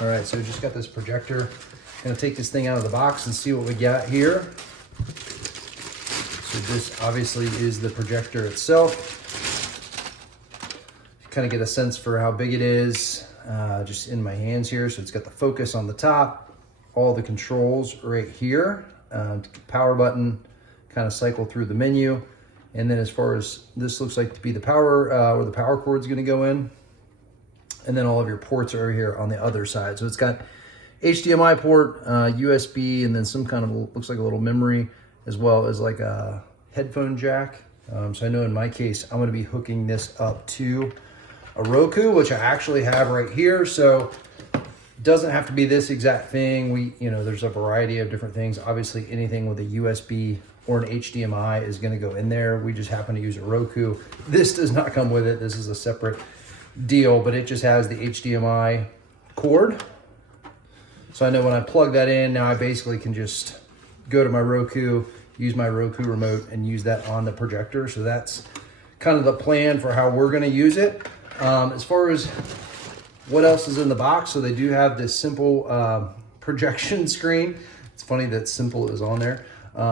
All right, so we just got this projector. Gonna take this thing out of the box and see what we got here. So this obviously is the projector itself. You kind of get a sense for how big it is just in my hands here. So it's got the focus on the top, all the controls right here, power button, kind of cycle through the menu. And then as far as this looks like to be the power, where the power cord's gonna go in. And then all of your ports are over here on the other side. So it's got HDMI port, USB, and then some kind of, looks like a little memory, as well as like a headphone jack. So I know in my case, I'm gonna be hooking this up to a Roku, which I actually have right here. So it doesn't have to be this exact thing. There's a variety of different things. Obviously anything with a USB or an HDMI is gonna go in there. We just happen to use a Roku. This does not come with it. This is a separate deal, but it just has the HDMI cord. So I know when I plug that in, now I basically can just go to my Roku, use my Roku remote and use that on the projector. So that's kind of the plan for how we're gonna use it. As far as what else is in the box, so they do have this simple projection screen. It's funny that simple is on there.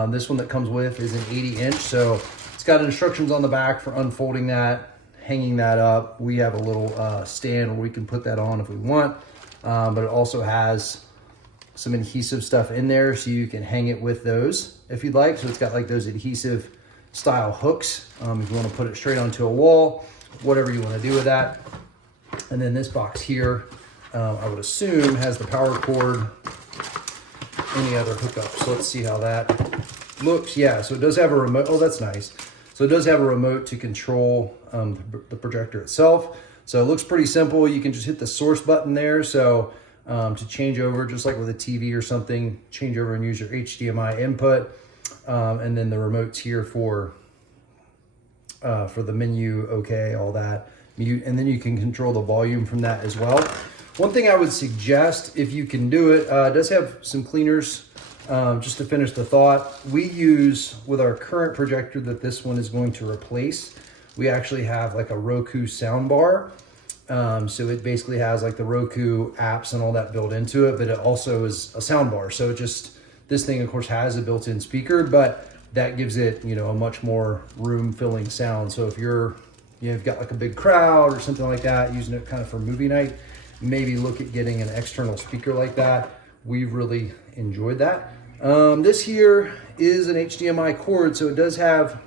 This one that comes with is an 80-inch, so it's got instructions on the back for unfolding that, hanging that up. We have a little stand where we can put that on if we want, but it also has some adhesive stuff in there so you can hang it with those if you'd like. So it's got like those adhesive style hooks if you want to put it straight onto a wall, whatever you want to do with that. And then this box here, I would assume has the power cord, any other hookups. So let's see how that looks. Yeah, so it does have a remote. Oh, that's nice. So it does have a remote to control the projector itself. So it looks pretty simple. You can just hit the source button there. So to change over, just like with a TV or something, change over and use your HDMI input. And then the remote's here for the menu, okay, all that. And then you can control the volume from that as well. One thing I would suggest, if you can do it, it does have some cleaners. Just to finish the thought, we use, with our current projector that this one is going to replace, we actually have like a Roku sound bar. So it basically has like the Roku apps and all that built into it, but it also is a sound bar. So it just, this thing of course has a built-in speaker, but that gives it, a much more room-filling sound. So if you've got like a big crowd or something like that, using it kind of for movie night, maybe look at getting an external speaker like that. We've really enjoyed that. This here is an HDMI cord, so it does have,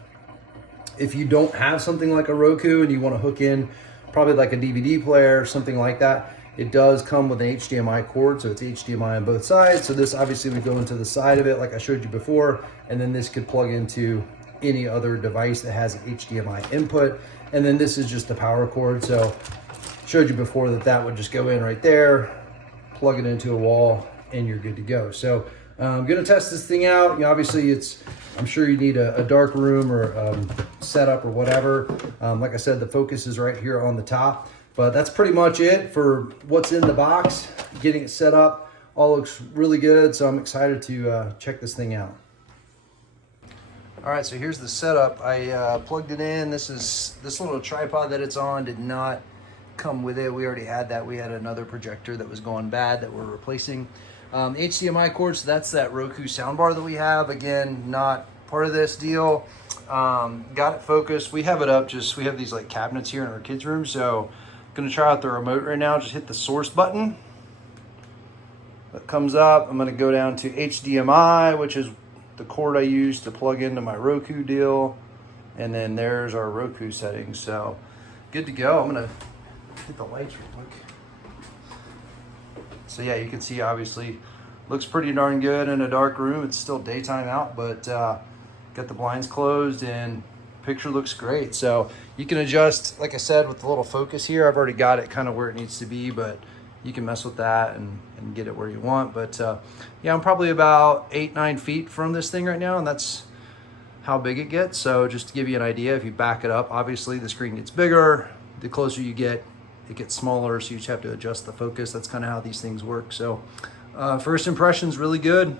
if you don't have something like a Roku and you want to hook in probably like a DVD player or something like that, it does come with an HDMI cord, so it's HDMI on both sides. So this obviously would go into the side of it like I showed you before, and then this could plug into any other device that has an HDMI input. And then this is just the power cord. So showed you before that would just go in right there, plug it into a wall, and you're good to go. So I'm gonna test this thing out. Obviously I'm sure you need a dark room or setup or whatever. Like I said, the focus is right here on the top, but that's pretty much it for what's in the box. Getting it set up, all looks really good. So I'm excited to check this thing out. All right, so here's the setup. I plugged it in. This little tripod that it's on did not come with it. We already had that. We had another projector that was going bad that we're replacing. HDMI cord, so that's that Roku soundbar that we have. Again, not part of this deal. Got it focused. We have it up, we have these like cabinets here in our kids' room. So I'm gonna try out the remote right now. Just hit the source button. That comes up. I'm gonna go down to HDMI, which is the cord I use to plug into my Roku deal. And then there's our Roku settings. So good to go. I'm gonna hit the lights real quick. So yeah, you can see obviously looks pretty darn good in a dark room. It's still daytime out, but got the blinds closed and picture looks great. So you can adjust, like I said, with the little focus here. I've already got it kind of where it needs to be, but you can mess with that and get it where you want. But yeah, I'm probably about 8-9 feet from this thing right now, and that's how big it gets. So just to give you an idea, if you back it up, obviously the screen gets bigger. The closer you get, it gets smaller, so you just have to adjust the focus. That's kind of how these things work. So first impressions, really good.